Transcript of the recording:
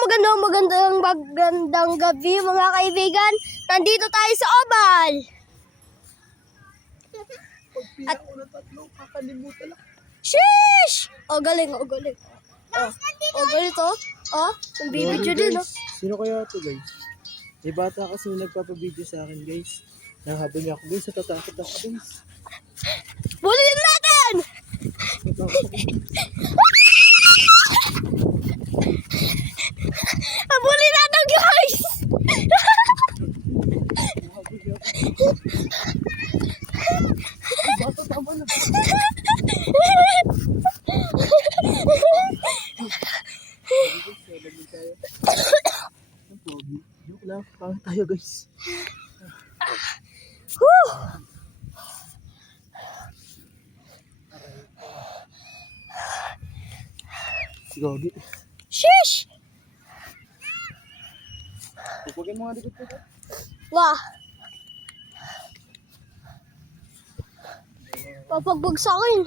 magandang gabi mga kaibigan. Nandito tayo sa Oval. Pagpila ko na tatlo, kakalimutan lang. Sheesh! Oh, galing. Oh, ganito. Oh, ang bibidyo din, oh. Sino kaya ito, guys? May bata kasi nagpapabideo sa akin, guys. Nahabol niya ako, guys. Natatakot ako, guys. Bulin natin! Natatakot ako. Bulin natin, guys! Nahabol niya ako. Bata, tama na. Joke lang, kaya tayo, guys. Woo! Gogi. Sheesh! Pupugin mo nga dito ko. Wah! Papagbagsakin.